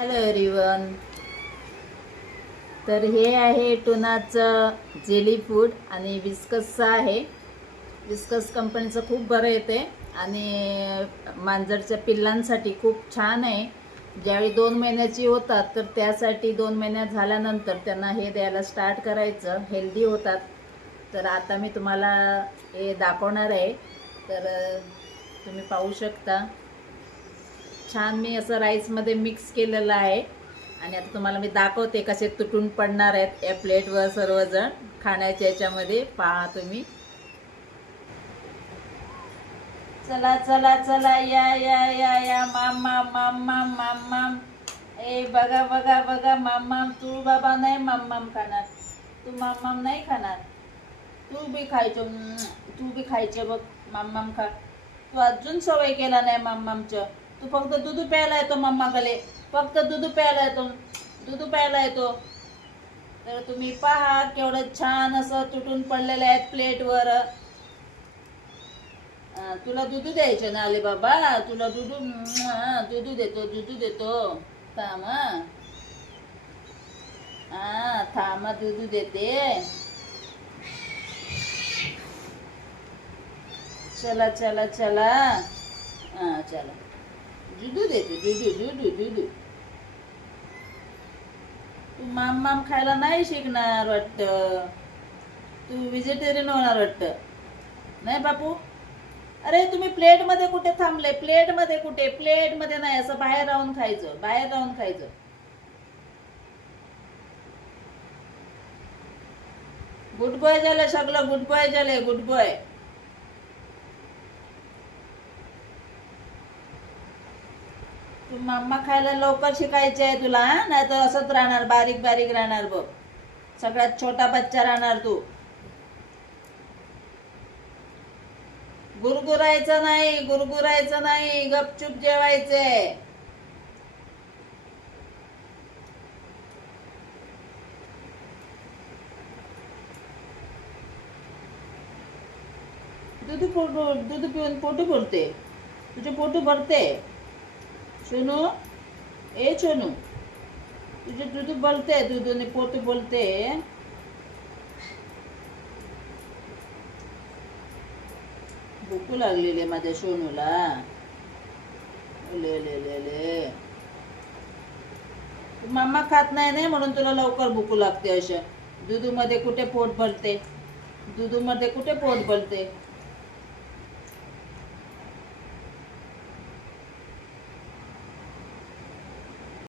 Hello everyone. तर हे आहे टुनाचं जेली फूड आणि विस्कसचं आहे. विस्कस कंपनीचं खूप बरं येते आणि मांजरच्या पिल्लांसाठी खूप छान आहे. ज्यावेळी 2 महिन्याची होतात तर त्यासाठी 2 महिन्यात झाल्यानंतर त्यांना हे द्यायला स्टार्ट करायचं. हेल्दी होतात. तर आता मी तुम्हाला हे दाखवणार आहे. तर तुम्ही पाहू शकता. छान मी असं राईसमध्ये मिक्स केलेलं आहे आणि आता तुम्हाला मी दाखवते कसे तुटून पडणार आहेत या प्लेटवर सर्वजण खाण्याच्या याच्यामध्ये. पहा तुम्ही. चला चला चला या या या या मामा मामा मामा. ए बघा बघा बघा मामाम. तू बाबा नाही मामाम खाणार. तू मामाम नाही खाणार. तू बी खायचो. तू बी खायचे बघ. मामाम खा. तू अजून सवय केला नाही मामामचं. तू फक्त दूध प्यायला येतो मम्माकडे. फक्त दूध प्यायला येतो. दूध प्यायला येतो. तर तुम्ही पहा केवढं छान असं तुटून पडलेलं आहे प्लेटवर. तुला दूध द्यायचं ना आले बाबा. तुला दूध दूध देतो. दूध देतो. थांब थांब दूध देते. चला चला चला. चला दूध देते. दूध दूध दूध. तू माम माम खायला नाही शिकणार वाटतं. तू व्हेजिटेरियन होणार वाटतं. नाही बापू. अरे तुम्ही प्लेट मध्ये कुठे थांबले. प्लेट मध्ये कुठे. प्लेट मध्ये नाही. असं बाहेर राहून खायचं. बाहेर राहून खायचं. गुड बॉय झालं सगळं. गुड बॉय झाले. Good boy. तू मम्मा खायला लवकर शिकायचे आहे तुला. नाही तर असंच राहणार. बारीक बारीक राहणार बघ. सगळ्यात छोटा बच्चा राहणार तू. गुरगुरायचं नाही. गुरगुरायचं नाही. गपचूप जेवायचे. दूध पिऊन पोटू भरते. तुझे पोटू भरते. सोनू. ए सोनू. तुझे दूध बोलते. दूधने पोट बोलते. भूक लागलेली माझ्या सोनूला. ले ले ले ले. मामा खात नाही म्हणून तुला लवकर भूक लागते. अशा दूध मध्ये कुठे पोट भरते. दूध मध्ये कुठे पोट भरते.